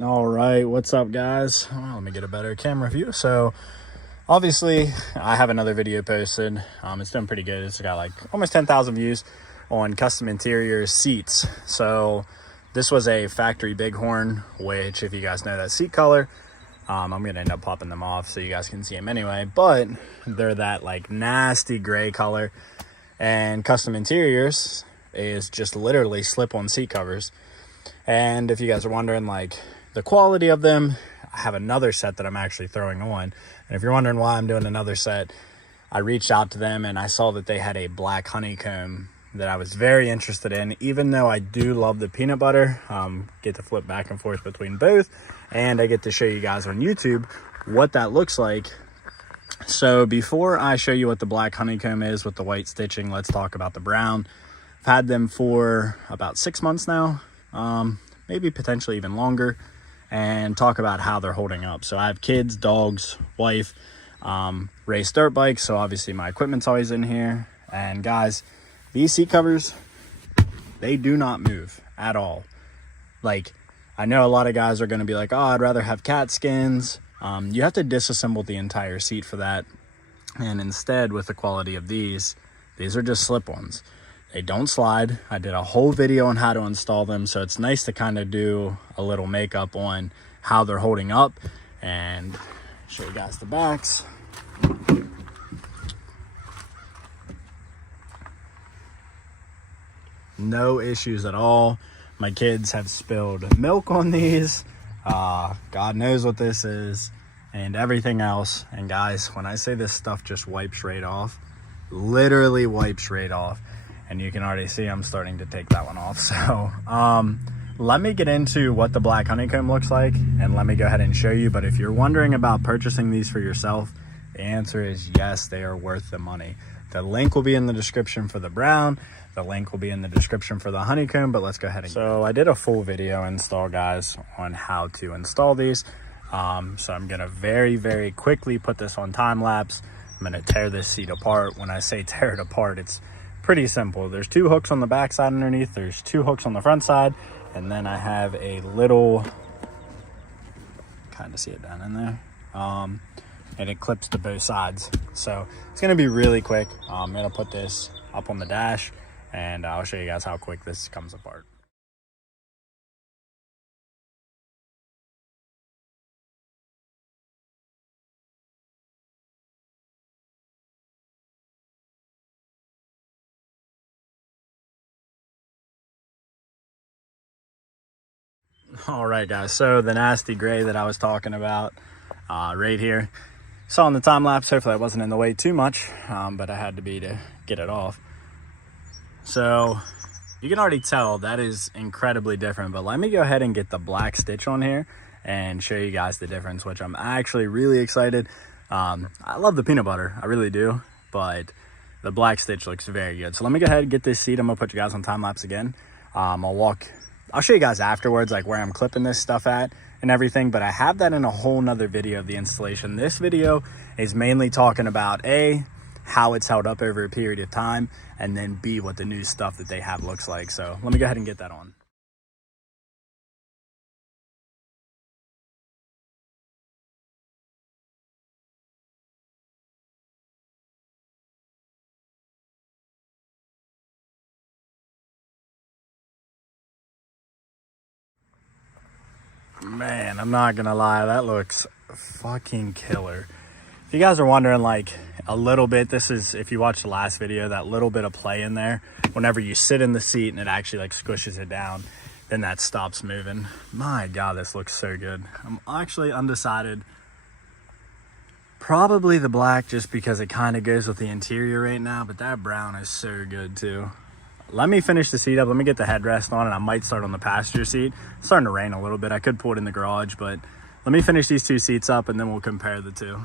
All right, what's up, guys? Well, let me get a better camera view. So obviously I have another video posted. It's done pretty good. It's got like almost 10,000 views on custom interior seats. So this was a factory bighorn, which if you guys know that seat color, I'm gonna end up popping them off so you guys can see them anyway, but they're that like nasty gray color. And custom interiors is just literally slip-on seat covers. And if you guys are wondering like the quality of them, I have another set that I'm actually throwing on. And if you're wondering why I'm doing another set, I reached out to them and I saw that they had a black honeycomb that I was very interested in, even though I do love the peanut butter. Get to flip back and forth between both, and I get to show you guys on YouTube what that looks like. So before I show you what the black honeycomb is with the white stitching, let's talk about the brown. I've had them for about 6 months now, maybe potentially even longer, and talk about how they're holding up. So I have kids, dogs, wife, race dirt bikes, so obviously my equipment's always in here. And guys, these seat covers, they do not move at all. Like, I know a lot of guys are going to be like, oh, I'd rather have cat skins. You have to disassemble the entire seat for that. And instead, with the quality of these are just slip-ons. They don't slide. I did a whole video on how to install them, so it's nice to kind of do a little makeup on how they're holding up and show you guys the backs. No issues at all. My kids have spilled milk on these. God knows what this is and everything else. And guys, when I say this stuff just wipes right off, literally wipes right off. And you can already see I'm starting to take that one off. So let me get into what the black honeycomb looks like, and let me go ahead and show you. But if you're wondering about purchasing these for yourself, the answer is yes, they are worth the money. The link will be in the description for the brown. The link will be in the description for the honeycomb, but let's go ahead and... So I did a full video install, guys, on how to install these. So I'm gonna very, very quickly put this on time lapse. I'm gonna tear this seat apart. When I say tear it apart, it's pretty simple. There's 2 hooks on the back side underneath, there's 2 hooks on the front side, and then I have a little, kind of see it down in there, and it clips to both sides. So it's going to be really quick. I'm going to put this up on the dash and I'll show you guys how quick this comes apart. All right, guys, so the nasty gray that I was talking about right here, saw in the time lapse. Hopefully I wasn't in the way too much, but I had to be to get it off. So you can already tell that is incredibly different, but let me go ahead and get the black stitch on here and show you guys the difference, which I'm actually really excited. I love the peanut butter, I really do, but the black stitch looks very good. So let me go ahead and get this seat. I'm gonna put you guys on time lapse again. I'll show you guys afterwards like where I'm clipping this stuff at and everything, but I have that in a whole nother video of the installation. This video is mainly talking about A, how it's held up over a period of time, and then B, what the new stuff that they have looks like. So let me go ahead and get that on. Man, I'm not gonna lie, that looks fucking killer. If you guys are wondering, like a little bit, this is, if you watch the last video, that little bit of play in there, whenever you sit in the seat and it actually like squishes it down, then that stops moving. My God, this looks so good. I'm actually undecided. Probably the black, just because it kind of goes with the interior right now, but that brown is so good too. Let me finish the seat up. Let me get the headrest on, and I might start on the passenger seat. It's starting to rain a little bit. I could pull it in the garage, but let me finish these 2 seats up and then we'll compare the 2.